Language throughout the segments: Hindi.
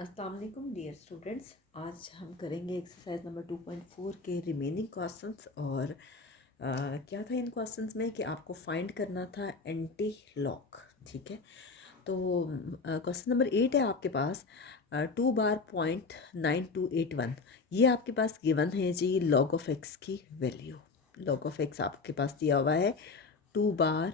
अस्सलाम वालेकुम डियर स्टूडेंट्स। आज हम करेंगे एक्सरसाइज नंबर 2.4 के रिमेनिंग क्वेश्चंस। और क्या था इन क्वेश्चंस में कि आपको फाइंड करना था एंटी लॉग। ठीक है, तो क्वेश्चन नंबर 8 है आपके पास। 2 बार .9281 ये आपके पास गिवन है जी। लॉग ऑफ एक्स की वैल्यू, लॉग ऑफ एक्स आपके पास दिया हुआ है 2 बार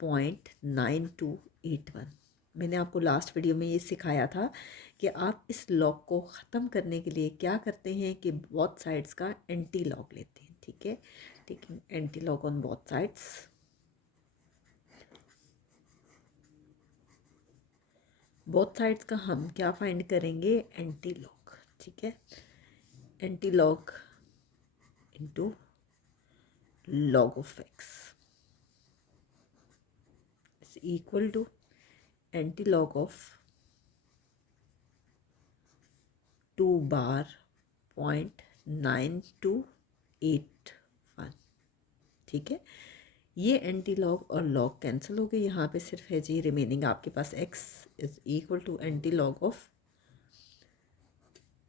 .9281। मैंने आपको लास्ट वीडियो में ये सिखाया था कि आप इस लॉग को ख़त्म करने के लिए क्या करते हैं कि बोथ साइड्स का एंटी लॉग लेते हैं। ठीक है, taking anti log on both sides. Both sides का हम क्या फाइंड करेंगे, एंटी लॉग। ठीक है, anti log into log of X is equal to anti log of 2 bar .9281। ठीक है, ये एंटी लॉग और लॉग कैंसिल हो गए। यहाँ पे सिर्फ है जी रिमेनिंग आपके पास x is equal to anti log of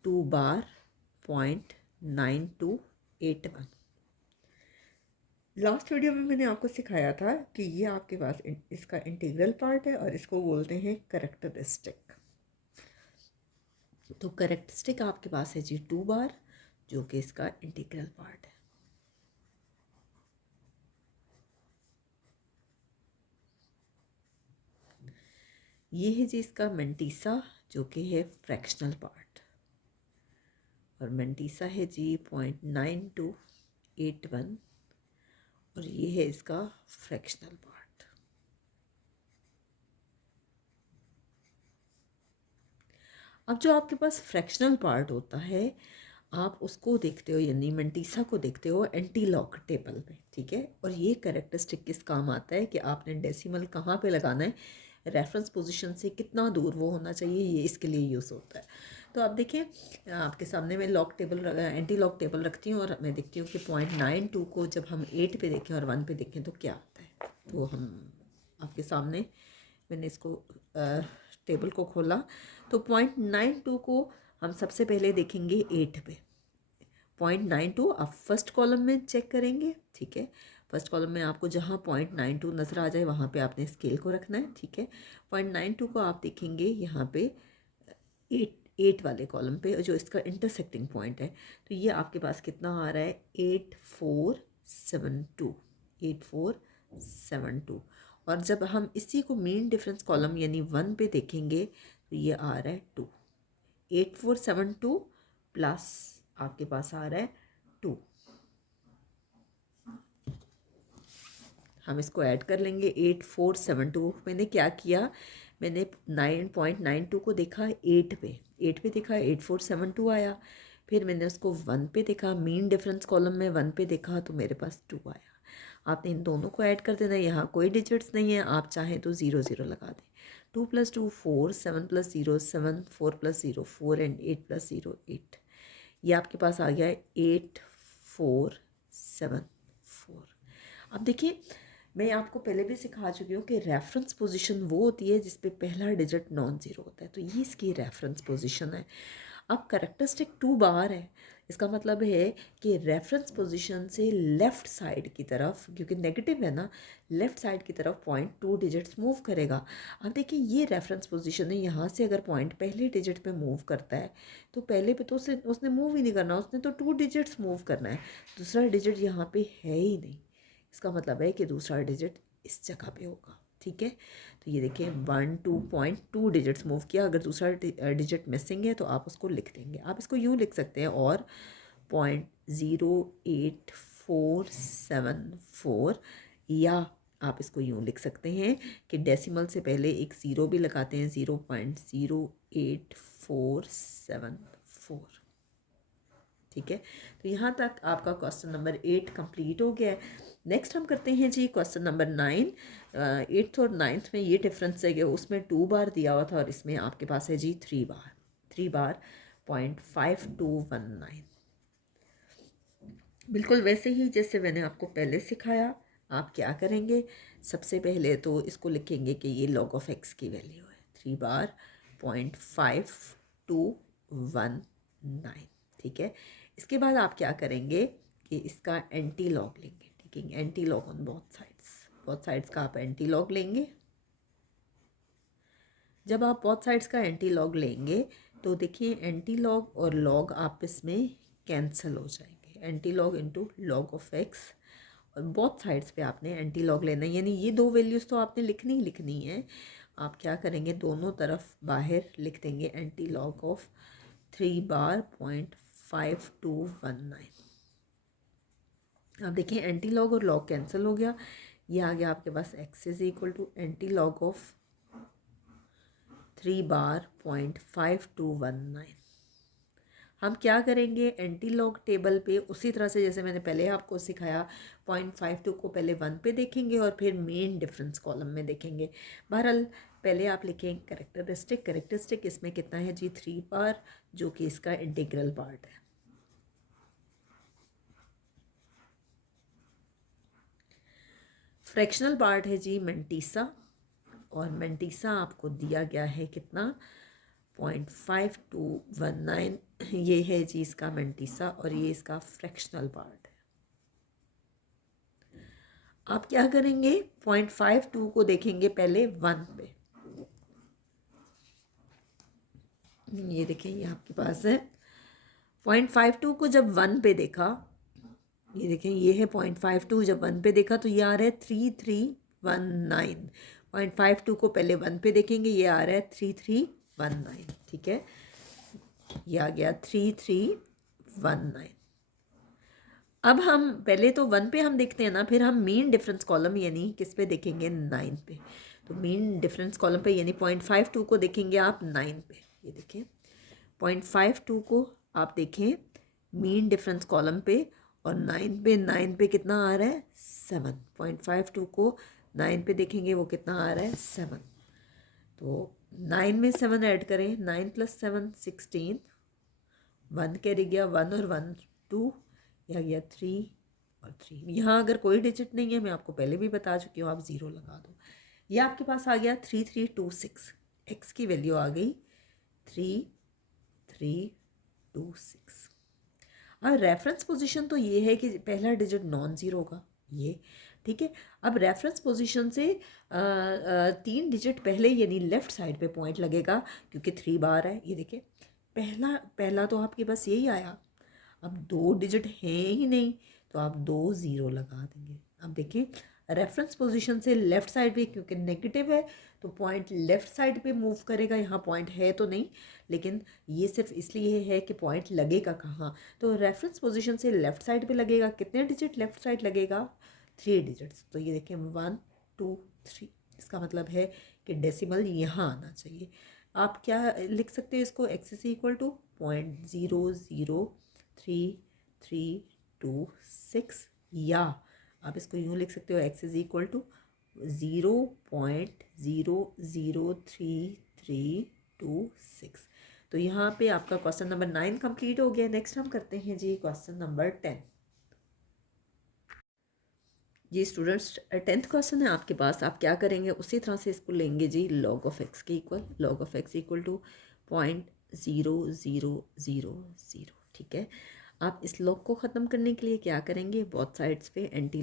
2 bar .9281। Last video में मैंने आपको सिखाया था कि ये आपके पास इसका इंटीग्रल पार्ट है और इसको बोलते हैं कैरेक्टरिस्टिक। तो कैरेक्टरिस्टिक आपके पास है जी 2 बार, जो कि इसका इंटीग्रल पार्ट है। ये है जी इसका मेंटीसा, जो कि है फ्रैक्शनल पार्ट, और मेंटीसा है जी 0.9281, और ये है इसका फ्रैक्शनल पार्ट। अब जो आपके पास फ्रैक्शनल पार्ट होता है आप उसको देखते हो, यानी मेंटीसा को देखते हो एंटी लॉग टेबल में। ठीक है, और ये कैरेक्टरिस्टिक किस काम आता है कि आपने डेसिमल कहाँ पे लगाना है, रेफरेंस पोजीशन से कितना दूर वो होना चाहिए, ये इसके लिए यूज़ होता है। तो आप देखिए आपके सामने मैं log table anti log table रखती हूँ और मैं देखती हूँ कि 0.92 को जब हम 8 पे देखें और 1 पे देखें तो क्या आता है। तो हम आपके सामने मैंने इसको टेबल को खोला, तो 0.92 को हम सबसे पहले देखेंगे 8 पे। 0.92 आप फर्स्ट कॉलम में चेक करेंगे। ठीक है, फर्स्ट कॉलम में आपको जहाँ 0.92 नज़र आ जाए वहाँ पे आपने स्केल को रखना है। ठीक है, 0.92 को आप देखेंगे यहाँ पे 8 वाले कॉलम पे, जो इसका इंटरसेक्टिंग पॉइंट है। तो ये आपके पास कितना आ रहा है, 8472। 8472। और जब हम इसी को मीन डिफरेंस कॉलम यानी 1 पे देखेंगे तो ये आ रहा है 2। 8472 प्लस आपके पास आ रहा है 2। हम इसको ऐड कर लेंगे। 8472 मैंने क्या किया, मैंने 9.92 को देखा 8 पे, 8 पे देखा 8472 आया। फिर मैंने उसको 1 पे देखा, मीन डिफरेंस कॉलम में 1 पे देखा तो मेरे पास 2 आया। आपने इन दोनों को ऐड कर देना है। यहाँ कोई डिजिट्स नहीं है, आप चाहें तो 0 0 लगा दें। 2 + 2 4, 7 + 0 7, 4 + 0 4 एंड 8 + 0 8। ये आपके पास आ गया है 8474। अब देखिए मैं आपको पहले भी सिखा चुकी हूँ कि रेफरेंस पोजीशन वो होती है जिस पे पहला डिजिट नॉन ज़ीरो होता है। तो ये इसकी रेफरेंस पोजीशन है। अब कैरेक्टरिस्टिक 2 बार है, इसका मतलब है कि रेफरेंस पोजीशन से लेफ़्ट साइड की तरफ, क्योंकि नेगेटिव है ना, लेफ़्ट साइड की तरफ पॉइंट 2 डिजिट्स मूव करेगा। अब देखिए ये रेफरेंस पोजीशन है, यहाँ से अगर पॉइंट पहले डिजिट पे मूव करता है तो पहले पे तो उसने मूव ही नहीं करना, उसने तो 2 डिजिट्स मूव करना है। दूसरा डिजिट यहाँ पे है ही नहीं, इसका मतलब है कि दूसरा डिजिट इस जगह पे होगा। ठीक है, तो ये देखिए 1 2.2 डिजिट्स मूव किया। अगर दूसरा डिजिट मिसिंग है तो आप उसको लिख देंगे। आप इसको यूँ लिख सकते हैं, और 0.08474, या आप इसको यूँ लिख सकते हैं कि डेसिमल से पहले एक ज़ीरो भी लगाते हैं, 0.08474। ठीक है, तो यहाँ तक आपका क्वेश्चन नंबर 8 कंप्लीट हो गया है। नेक्स्ट हम करते हैं जी क्वेश्चन नंबर 9। 8th और 9th में ये डिफरेंस है कि उसमें 2 बार दिया हुआ था और इसमें आपके पास है जी 3 बार। 3 बार .5219। बिल्कुल वैसे ही जैसे मैंने आपको पहले सिखाया। आप क्या करेंगे, सबसे पहले तो इसको लिखेंगे कि ये लॉग ऑफ एक्स की वैल्यू है। 3 बार .5 5.219, ठीक है। इसके बाद आप क्या करेंगे कि इसका एंटी लॉग लेंगे, ठीक है, anti log on both sides का आप एंटी लॉग लेंगे। जब आप बोथ साइड्स का एंटी लॉग लेंगे तो देखिए एंटी लॉग और लॉग आपस में कैंसिल हो जाएंगे, anti log into log of x, और बोथ साइड्स पे आपने एंटी लॉग लेना है, यानी ये दो वैल्यूज़ तो आपने लिखनी है। आप क्या करेंगे, दोनों तरफ बाहर लिख देंगे एंटी लॉग ऑफ 3 bar 0.5219। आप देखिए एंटी लॉग और लॉग कैंसिल हो गया, ये आ गया आपके पास x is equal to anti log of 3 bar 0.5219। हम क्या करेंगे, एंटी लॉग टेबल पे उसी तरह से जैसे मैंने पहले आपको सिखाया 0.52 को पहले 1 पे देखेंगे और फिर मेन डिफरेंस कॉलम में देखेंगे। बहरहाल पहले आप लिखें करेक्टरिस्टिक इसमें कितना है जी 3 बार, जो कि इसका इंटीग्रल पार्ट है। फ्रैक्शनल पार्ट है जी मेंटीसा, और मेंटीसा आपको दिया गया है कितना 0.5219, ये है जी इसका मेंटीसा और ये इसका फ्रैक्शनल पार्ट है। आप क्या करेंगे, 0.52 को देखेंगे पहले 1 पे, ये देखें ये आपके पास है 0.52 को जब 1 पे देखा, ये देखें ये है 0.52, जब 1 पे देखा तो ये आ रहा है 3319। 0.52 को पहले 1 पे देखेंगे, ये आ रहा है 3319, ठीक है, ये आ गया 3319। अब हम पहले तो 1 पे हम देखते हैं ना, फिर हम मीन डिफरेंस कॉलम यानी किस पे देखेंगे 9 पे। तो मीन डिफरेंस कॉलम पे यानी 0.52 को देखेंगे आप 9 पे, ये देखें 0.52 को आप देखें मीन डिफरेंस कॉलम पे और 9 पे कितना आ रहा है 7। 0.52 को 9 पे देखेंगे वो कितना आ रहा है 7। तो 9 में 7 ऐड करें, 9 + 7 16, 1 कैरी गया 1 और 1 2, यह गया 3 और 3। यहाँ अगर कोई डिजिट नहीं है, मैं आपको पहले भी बता चुकी हूँ, आप ज़ीरो लगा दो। ये आपके पास आ गया 3326, एक्स की वैल्यू आ गई 3326। और रेफरेंस पोजीशन तो ये है कि पहला डिजिट नॉन ज़ीरो का, ये ठीक है। अब रेफरेंस पोजीशन से 3 डिजिट पहले यानी लेफ़्ट साइड पे पॉइंट लगेगा, क्योंकि 3 बार है, ये देखिए पहला तो आपके पास यही आया। अब 2 डिजिट हैं ही नहीं तो आप 2 ज़ीरो लगा देंगे। अब देखिए रेफरेंस पोजीशन से लेफ़्ट साइड पे, क्योंकि नेगेटिव है तो पॉइंट लेफ़्ट साइड पे मूव करेगा, यहाँ पॉइंट है तो नहीं, लेकिन ये सिर्फ इसलिए है कि पॉइंट लगेगा कहाँ, तो रेफरेंस पोजीशन से लेफ़्ट साइड पे लगेगा। कितने डिजिट लेफ़्ट साइड लगेगा 3 डिजिट्स, तो ये देखें 1 2 3, इसका मतलब है कि डेसिमल यहाँ आना चाहिए। आप क्या लिख सकते हो इसको, x इज इक्वल टू 0.003326, या आप इसको यूँ लिख सकते हो x इज इक्वल टू 0.003326। तो यहाँ पे आपका क्वेश्चन नंबर 9 कंप्लीट हो गया। नेक्स्ट हम करते हैं जी क्वेश्चन नंबर 10। जी स्टूडेंट्स 10th क्वेश्चन है आपके पास, आप क्या करेंगे उसी तरह से इसको लेंगे जी log ऑफ x के equal, log of x equal to 0.0000, ठीक है। आप इस लॉग को ख़त्म करने के लिए क्या करेंगे, बोथ साइड्स पे एंटी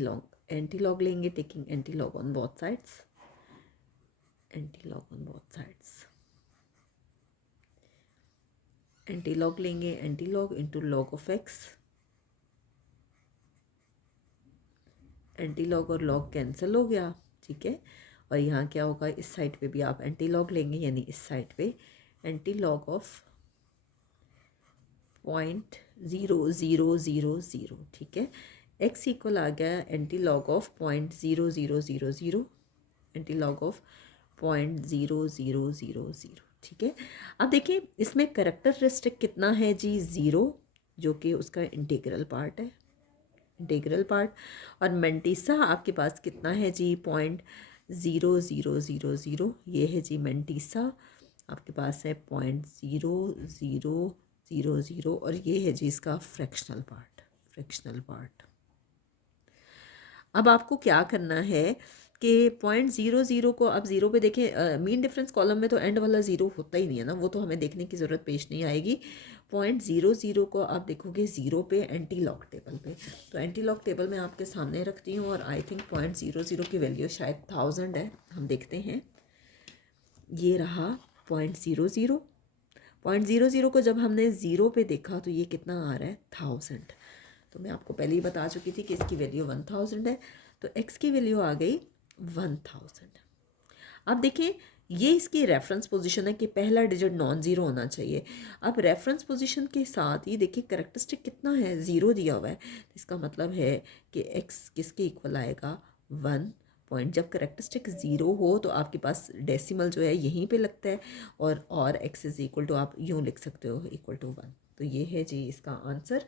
लॉग लेंगे, taking anti log on both sides, anti log on both sides, anti log लेंगे, anti log into log of x, anti log और लॉग कैंसिल हो गया, ठीक है। और यहाँ क्या होगा, इस साइड पे भी आप एंटी लॉग लेंगे, यानी इस साइड पे एंटी लॉग ऑफ 0.0000, ठीक है। x इक्वल आ गया anti log of 0.0000, anti log of 0.0000, ठीक है। अब देखिए इसमें करेक्टरिस्टिक कितना है जी 0, जो कि उसका इंटीग्रल पार्ट है, इंटीग्रल पार्ट। और मेंटीसा आपके पास कितना है जी 0.0000, ये है जी मेंटीसा आपके पास है 0.0000, और ये है जी इसका फ्रैक्शनल पार्ट। अब आपको क्या करना है कि 0.00 को आप ज़ीरो पे देखें, मीन डिफरेंस कॉलम में तो एंड वाला ज़ीरो होता ही नहीं है ना, वो तो हमें देखने की ज़रूरत पेश नहीं आएगी। 0.00 को आप देखोगे ज़ीरो पे एंटी लॉग टेबल पे, तो एंटी लॉग टेबल मैं आपके सामने रखती हूँ और आई थिंक 0.00 की वैल्यू शायद 1000 है। हम देखते हैं, ये रहा 0.00। 0.00 को जब हमने ज़ीरो पे देखा तो ये कितना आ रहा है 1000। तो मैं आपको पहले ही बता चुकी थी कि इसकी वैल्यू 1000 है, तो x की वैल्यू आ गई 1000। अब देखिए, ये इसकी रेफरेंस पोजीशन है कि पहला डिजिट नॉन ज़ीरो होना चाहिए। अब रेफरेंस पोजीशन के साथ ही देखिए कैरेक्टरिस्टिक कितना है, ज़ीरो दिया हुआ है, इसका मतलब है कि x किसके इक्वल आएगा 1 पॉइंट। जब करेक्टरिस्टिक ज़ीरो हो तो आपके पास डेसिमल जो है यहीं पे लगता है, और x इज़ इक्वल टू आप यूँ लिख सकते हो इक्वल टू 1। तो ये है जी इसका आंसर,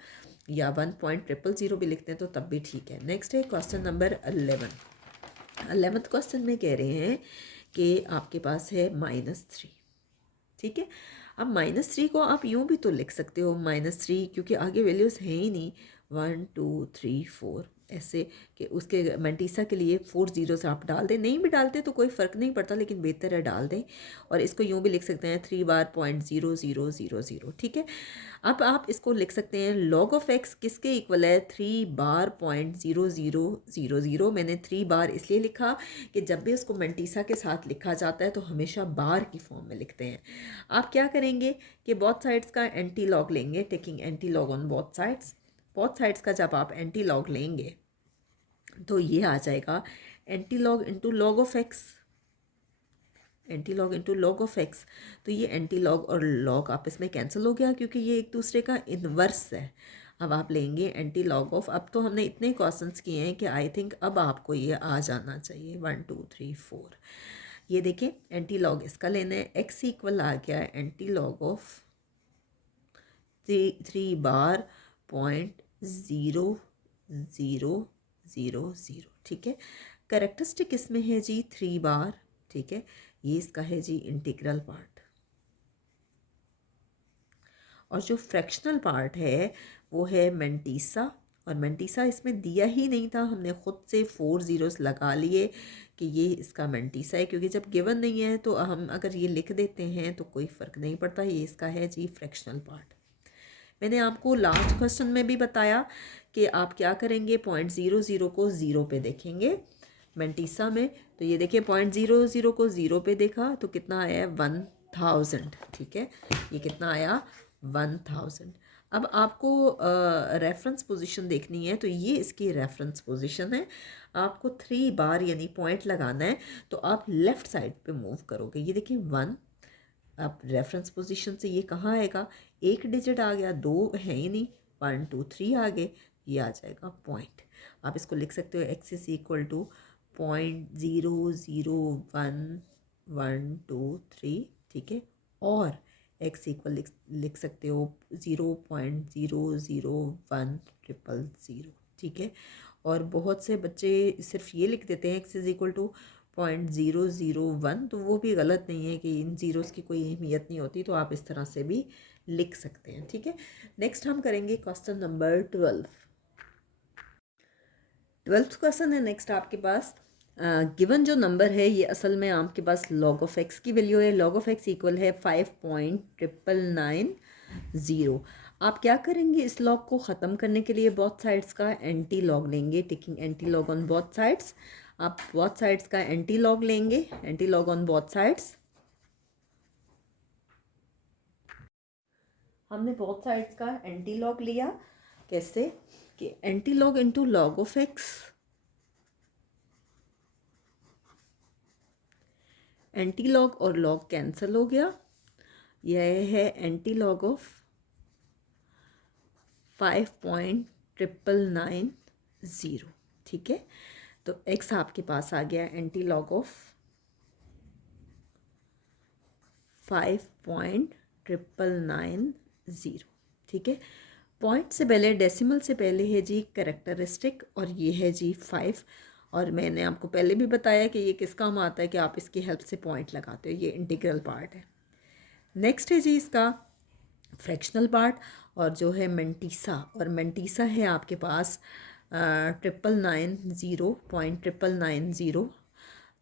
या 1.000 भी लिखते हैं तो तब भी ठीक है। नेक्स्ट है क्वेश्चन नंबर 11th क्वेश्चन में कह रहे हैं कि आपके पास है -3, ठीक है। अब -3 को आप यूँ भी तो लिख सकते हो -3, क्योंकि आगे वैल्यूज़ हैं ही नहीं, 1 2 3 4 ऐसे, कि उसके मंटीसा के लिए 4 ज़ीरोस आप डाल दें, नहीं भी डालते तो कोई फ़र्क नहीं पड़ता, लेकिन बेहतर है डाल दें। और इसको यूँ भी लिख सकते हैं 3 बार 0.0000, ठीक है। अब आप इसको लिख सकते हैं log ऑफ x किसके इक्वल है 3 बार 0.0000। मैंने 3 बार इसलिए लिखा कि जब भी उसको मंटीसा के साथ लिखा जाता है तो हमेशा बार की फॉर्म में लिखते हैं। आप क्या करेंगे कि बोथ साइड्स का एंटी लॉग लेंगे, taking anti log on both sides. Both sides का जब आप एंटी लॉग लेंगे तो ये आ जाएगा anti log into log of x, anti log into log of x. तो ये एंटी लॉग और लॉग आपस में कैंसिल हो गया, क्योंकि ये एक दूसरे का इन्वर्स है। अब आप लेंगे एंटी लॉग ऑफ, अब तो हमने इतने क्वेश्चंस किए हैं कि आई थिंक अब आपको ये आ जाना चाहिए 1 2 3 4। ये देखें एंटी लॉग इसका लेना है, एक्स इक्वल आ गया एंटी लॉग ऑफ 3 बार 0.0000, ठीक है। करेक्टरिस्टिक इसमें है जी 3 बार, ठीक है। ये इसका है जी इंटीग्रल पार्ट, और जो फ्रैक्शनल पार्ट है वो है मंटीसा, और मंटीसा इसमें दिया ही नहीं था, हमने ख़ुद से 4 ज़ीरोस लगा लिए कि ये इसका मंटीसा है, क्योंकि जब गिवन नहीं है तो हम अगर ये लिख देते हैं तो कोई फ़र्क नहीं पड़ता। ये इसका है जी फ्रैक्शनल पार्ट। मैंने आपको लास्ट क्वेश्चन में भी बताया कि आप क्या करेंगे, 0.00 को ज़ीरो पे देखेंगे मंटीसा में। तो ये देखिए 0.00 को ज़ीरो पे देखा तो कितना आया 1000, ठीक है। ये कितना आया 1000। अब आपको रेफरेंस पोजीशन देखनी है, तो ये इसकी रेफरेंस पोजीशन है। आपको 3 बार यानी पॉइंट लगाना है, तो आप लेफ़्ट साइड पे मूव करोगे। ये देखिए 1, अब रेफरेंस पोजीशन से ये कहाँ आएगा, एक डिजिट आ गया, 2 है ही नहीं, 1 2 3 आ गए, ये आ जाएगा पॉइंट। आप इसको लिख सकते हो x इज इक्वल टू 0.001 1 2 3, ठीक है। और x इक्वल लिख सकते हो 0.001 000, ठीक है। और बहुत से बच्चे सिर्फ ये लिख देते हैं x इज इक्वल टू 0.001, तो वो भी गलत नहीं है कि इन ज़ीरोज़ की कोई अहमियत नहीं होती, तो आप इस तरह से भी लिख सकते हैं, ठीक है। नेक्स्ट हम करेंगे क्वेश्चन नंबर 12th क्वेश्चन है नेक्स्ट आपके पास। गिवन जो नंबर है ये असल में आपके पास लॉग ऑफ एक्स की वैल्यू है। लॉग ऑफ एक्स इक्वल है 5.99990। आप क्या करेंगे, इस लॉग को ख़त्म करने के लिए बोथ साइड्स का एंटी लॉग लेंगे, taking anti log on both sides. आप बोथ साइड्स का एंटी लॉग लेंगे, anti log on both sides. हमने बोथ साइड्स का एंटी लॉग लिया, कैसे कि anti log into log of x, anti log और लॉग कैंसिल हो गया। यह है एंटी लॉग ऑफ 5.99990, ठीक है। तो x आपके पास आ गया एंटी लॉग ऑफ 5.99990, ठीक है। पॉइंट से पहले, डेसिमल से पहले है जी कैरेक्टरिस्टिक, और ये है जी 5। और मैंने आपको पहले भी बताया कि ये किस काम आता है कि आप इसकी हेल्प से पॉइंट लगाते हो, ये इंटीग्रल पार्ट है। नेक्स्ट है जी इसका फ्रैक्शनल पार्ट, और जो है मंटीसा, और मंटीसा है आपके पास 999 0.99990।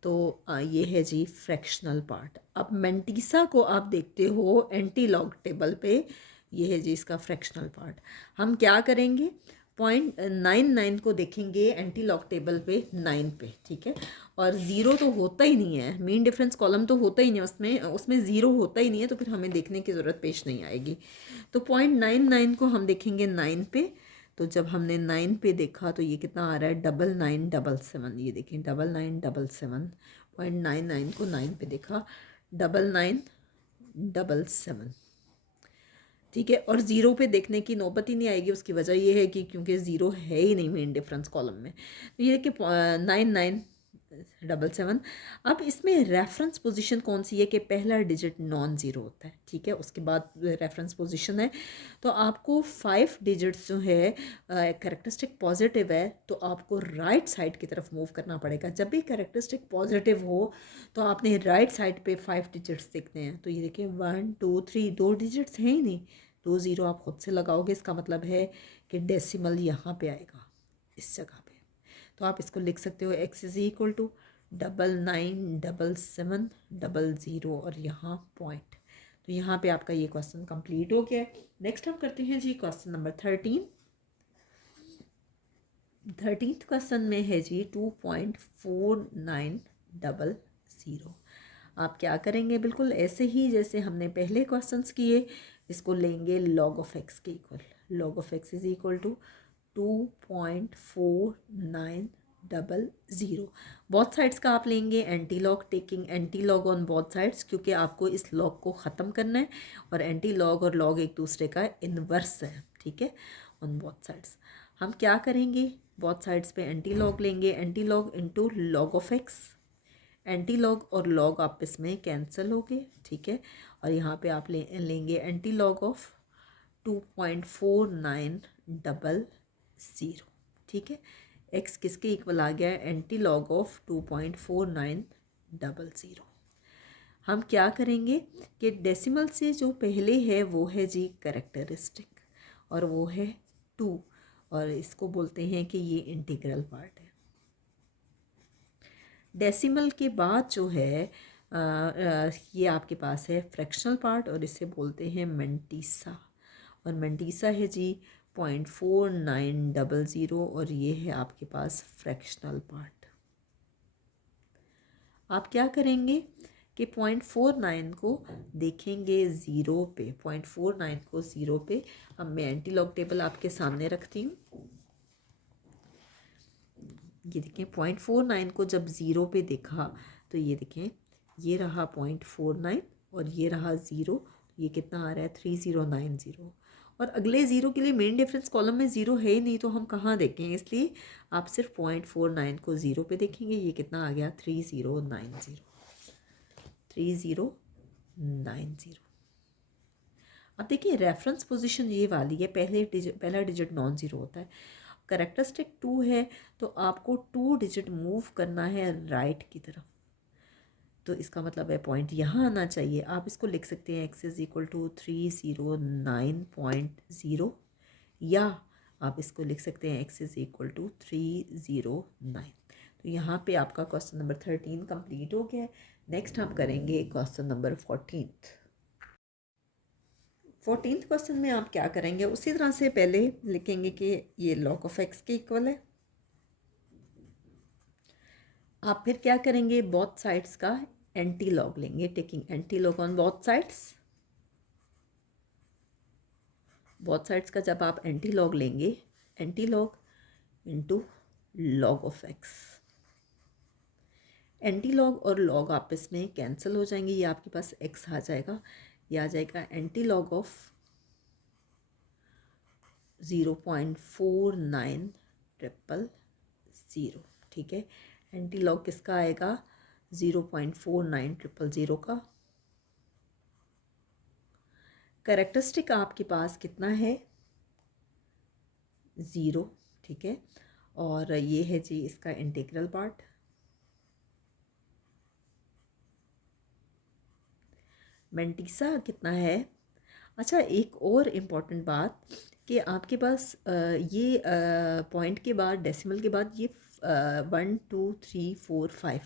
तो ये है जी फ्रैक्शनल पार्ट। अब मेंटीसा को आप देखते हो एंटी लॉग टेबल पे, ये है जी इसका फ्रैक्शनल पार्ट। हम क्या करेंगे, 0.99 को देखेंगे एंटी लॉग टेबल पे 9 पे, ठीक है। और ज़ीरो तो होता ही नहीं है, मीन डिफरेंस कॉलम तो होता ही नहीं है उसमें, उसमें ज़ीरो होता ही नहीं है, तो फिर हमें देखने की ज़रूरत पेश नहीं आएगी। तो 0.99 को हम देखेंगे 9 पे। तो जब हमने 9 पे देखा तो ये कितना आ रहा है, 9977। ये देखें 9977, 0.99 को 9 पे देखा, 9977, ठीक है। और ज़ीरो पे देखने की नौबत ही नहीं आएगी, उसकी वजह ये है कि क्योंकि ज़ीरो है ही नहीं मेन डिफरेंस कॉलम में। तो ये कि 9977। अब इसमें रेफरेंस पोजीशन कौन सी है कि पहला डिजिट नॉन ज़ीरो होता है, ठीक है, उसके बाद रेफरेंस पोजीशन है। तो आपको 5 डिजिट्स जो है कैरेक्टरिस्टिक पॉजिटिव है, तो आपको राइट साइड की तरफ मूव करना पड़ेगा। जब भी कैरेक्टरिस्टिक पॉजिटिव हो तो आपने राइट साइड पे 5 डिजिट्स देखने हैं। तो ये देखिए 1 2 3, 2 डिजिट्स हैं ही नहीं, 2 ज़ीरो आप खुद से लगाओगे, इसका मतलब है कि डेसिमल यहाँ पे आएगा इस जगह पे। तो आप इसको लिख सकते हो x इज़ इक्वल टू 997700 और यहाँ पॉइंट। तो यहाँ पे आपका ये क्वेश्चन कंप्लीट हो गया। नेक्स्ट हम करते हैं जी क्वेश्चन नंबर 13। 13th क्वेश्चन में है जी 2.4900। आप क्या करेंगे, बिल्कुल ऐसे ही जैसे हमने पहले क्वेश्चंस किए, इसको लेंगे लॉग ऑफ एक्स के equal. Log of X is equal to 2.4900। Both sides का आप लेंगे anti log, taking anti log on both sides, क्योंकि आपको इस लॉग को ख़त्म करना है और एंटी लॉग और लॉग एक दूसरे का इन्वर्स है, ठीक है, ऑन बोथ साइड्स। हम क्या करेंगे, बोथ साइड्स पे एंटी लॉग लेंगे, anti log into log of x. Anti log और लॉग आपस में कैंसिल हो गए, ठीक है। और यहाँ पे आप लेंगे एंटी लॉग ऑफ 2.4900, ठीक है। एक्स किसके इक्वल आ गया, एंटी लॉग ऑफ 2.4900। हम क्या करेंगे कि डेसिमल से जो पहले है वो है जी कैरेक्टरिस्टिक, और वो है 2, और इसको बोलते हैं कि ये इंटीग्रल पार्ट है। डेसिमल के बाद जो है ये आपके पास है फ्रैक्शनल पार्ट, और इसे बोलते हैं मेंटीसा, और मेंटीसा है जी 0.4900, और ये है आपके पास फ्रैक्शनल पार्ट। आप क्या करेंगे कि 0.49 को देखेंगे ज़ीरो पे, 0.49 को ज़ीरो पे। अब मैं एंटी लॉग टेबल आपके सामने रखती हूँ। ये देखें 0.49 को जब ज़ीरो पे देखा तो ये देखें ये रहा 0.49 और ये रहा ज़ीरो, ये कितना आ रहा है 3090। और अगले ज़ीरो के लिए मेन डिफरेंस कॉलम में ज़ीरो है ही नहीं, तो हम कहाँ देखें, इसलिए आप सिर्फ 0.49 को ज़ीरो पे देखेंगे। ये कितना आ गया 3090, 3090। अब देखिए रेफरेंस पोजीशन ये वाली है, पहला डिजिट नॉन ज़ीरो होता है, कैरेक्टरिस्टिक 2 है, तो आपको 2 डिजिट मूव करना है राइट की तरफ। तो इसका मतलब है पॉइंट यहाँ आना चाहिए। आप इसको लिख सकते हैं x इज़ इक्वल टू 309.0, या आप इसको लिख सकते हैं x इज़ इक्वल टू 309। तो यहाँ पे आपका क्वेश्चन नंबर 13 कंप्लीट हो गया है। नेक्स्ट हम करेंगे question number 14th। 14th question में आप क्या करेंगे, उसी तरह से पहले लिखेंगे कि ये लॉग ऑफ एक्स के इक्वल है। आप फिर क्या करेंगे, बोथ साइड्स का एंटी लॉग लेंगे, taking anti log on both sides. Both sides का जब आप एंटी लॉग लेंगे, anti log into log of x. Anti log और लॉग आपस में कैंसिल हो जाएंगे, ये आपके पास एक्स आ जाएगा, ये आ जाएगा एंटी लॉग ऑफ 0.49000, ठीक है। एंटी लॉग किसका आएगा, 0.49000 का। कैरेक्टरिस्टिक आपके पास कितना है, 0, ठीक है। और ये है जी इसका इंटीग्रल पार्ट। मेंटीसा कितना है। अच्छा, एक और इम्पॉर्टेंट बात कि आपके पास ये पॉइंट के बाद डेसिमल के बाद ये 1 2 3 4 5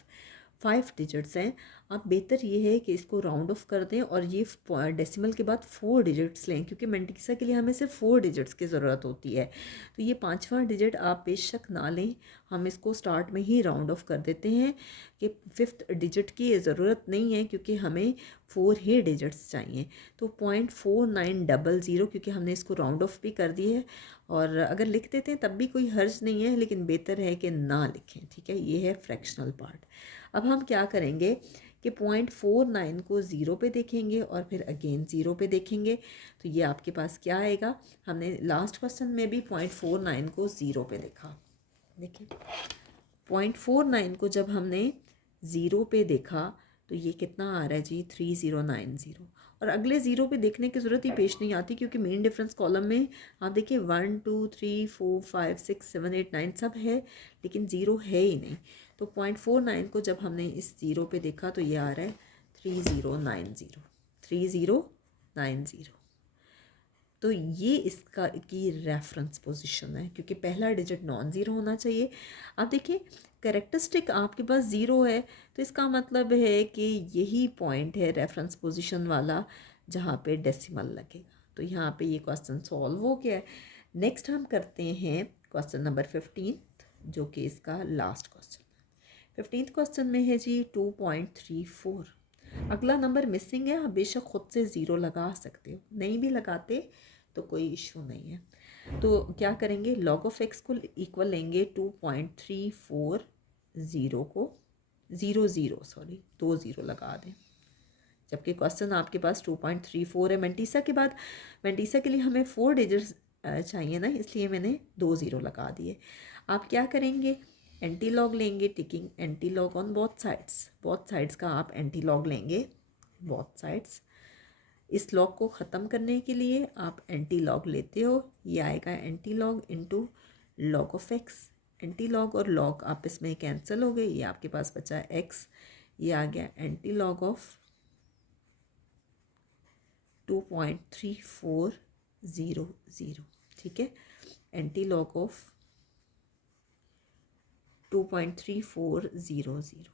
5 डिजिट्स हैं, आप बेहतर ये है कि इसको राउंड ऑफ कर दें और ये डेसिमल के बाद 4 डिजिट्स लें, क्योंकि मेंटीसा के लिए हमें सिर्फ 4 डिजिट्स की ज़रूरत होती है। तो ये 5वां डिजिट आप बेशक ना लें, हम इसको स्टार्ट में ही राउंड ऑफ कर देते हैं कि 5th डिजिट की ज़रूरत नहीं है, क्योंकि हमें 4 ही डिजिट्स चाहिए। तो 0.4900, क्योंकि हमने इसको राउंड ऑफ भी कर दी है, और अगर लिख देते हैं तब भी कोई हर्ज नहीं है, लेकिन बेहतर है कि ना लिखें, ठीक है। ये है फ्रैक्शनल पार्ट। अब हम क्या करेंगे कि 0.49 को 0 पे देखेंगे और फिर अगेन 0 पे देखेंगे। तो ये आपके पास क्या आएगा, हमने लास्ट क्वेश्चन में भी 0.49 को 0 पे देखा। देखिए 0.49 को जब हमने 0 पे देखा तो ये कितना आ रहा है जी, 3090। और अगले 0 पे देखने की ज़रूरत ही पेश नहीं आती, क्योंकि मेन डिफरेंस कॉलम में आप देखिए 1 2 3 4 5 6 7 8 9 सब है, लेकिन 0 है ही नहीं। तो 0.49 को जब हमने इस 0 पे देखा तो ये आ रहा है 3090, 3090। तो ये इसका की रेफरेंस पोजीशन है, क्योंकि पहला डिजिट नॉन ज़ीरो होना चाहिए। अब देखिए कैरेक्टरिस्टिक आपके पास 0 है, तो इसका मतलब है कि यही पॉइंट है रेफरेंस पोजीशन वाला जहाँ पे डेसिमल लगेगा। तो यहाँ पे ये क्वेश्चन सॉल्व हो गया है। नेक्स्ट हम करते हैं क्वेश्चन नंबर 15, जो कि इसका लास्ट क्वेश्चन है। 15th क्वेश्चन में है जी 2.34। अगला नंबर मिसिंग है, आप बेशक खुद से 0 लगा सकते हो, नहीं भी लगाते तो कोई इशू नहीं है। तो क्या करेंगे, log ऑफ x को इक्वल लेंगे 2.340 को 2 0 लगा दें, जबकि क्वेश्चन आपके पास 2.34 है। मेंटीसा के बाद, मेंटीसा के लिए हमें 4 डिजिट्स चाहिए ना, इसलिए मैंने 2 0 लगा दिए। आप क्या करेंगे, एंटी लॉग लेंगे, ticking anti log on both sides का आप एंटी लॉग लेंगे, बोथ साइड्स। इस लॉग को ख़त्म करने के लिए आप एंटी लॉग लेते हो, ये आएगा anti log into log of x. Anti log और लॉग आपस में कैंसिल हो गए, ये आपके पास बचा एक्स, ये आ गया एंटी लॉग ऑफ 2.3400, ठीक है। एंटी लॉग ऑफ 2.3400,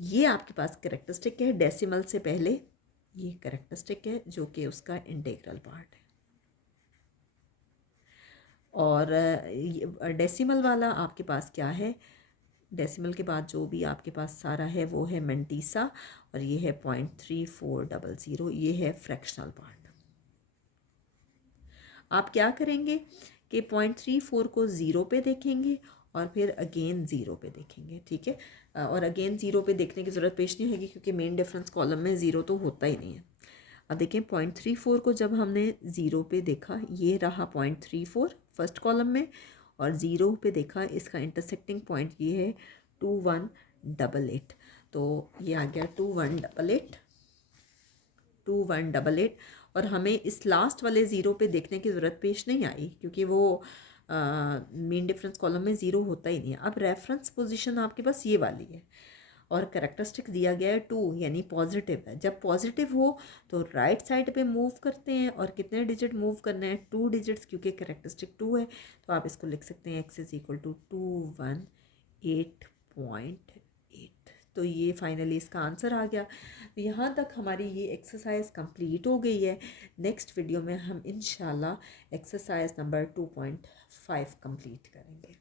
ये आपके पास कैरेक्टरिस्टिक है डेसिमल से पहले, ये कैरेक्टरिस्टिक है जो कि उसका इंटीग्रल पार्ट है। और डेसिमल वाला आपके पास क्या है, डेसिमल के बाद जो भी आपके पास सारा है वो है मेंटीसा, और ये है 0.3400, ये है फ्रैक्शनल पार्ट। आप क्या करेंगे कि 0.34 को 0 पे देखेंगे और फिर अगेन 0 पे देखेंगे, ठीक है। और अगेन 0 पे देखने की ज़रूरत पेश नहीं होगी, क्योंकि मेन डिफरेंस कॉलम में 0 तो होता ही नहीं है। अब देखें 0.34 को जब हमने 0 पे देखा, ये रहा 0.34 फर्स्ट कॉलम में, और 0 पे देखा, इसका इंटरसेक्टिंग पॉइंट ये है 2188। तो ये आ गया 2188, और हमें इस लास्ट वाले 0 पे देखने की ज़रूरत पेश नहीं आई, क्योंकि वो मेन डिफरेंस कॉलम में 0 होता ही नहीं है। अब रेफरेंस पोजीशन आपके पास ये वाली है, और कैरेक्टरिस्टिक दिया गया है 2, यानी पॉजिटिव है। जब पॉजिटिव हो तो राइट साइड पे मूव करते हैं, और कितने डिजिट मूव करने हैं, 2 डिजिट्स, क्योंकि कैरेक्टरिस्टिक 2 है। तो आप इसको लिख सकते हैं x इज़ इक्वल टू 218.8। तो ये फाइनली इसका आंसर आ गया। तो यहाँ तक हमारी ये एक्सरसाइज कंप्लीट हो गई है। नेक्स्ट वीडियो में हम इंशाल्लाह एक्सरसाइज नंबर 2.5 कंप्लीट करेंगे।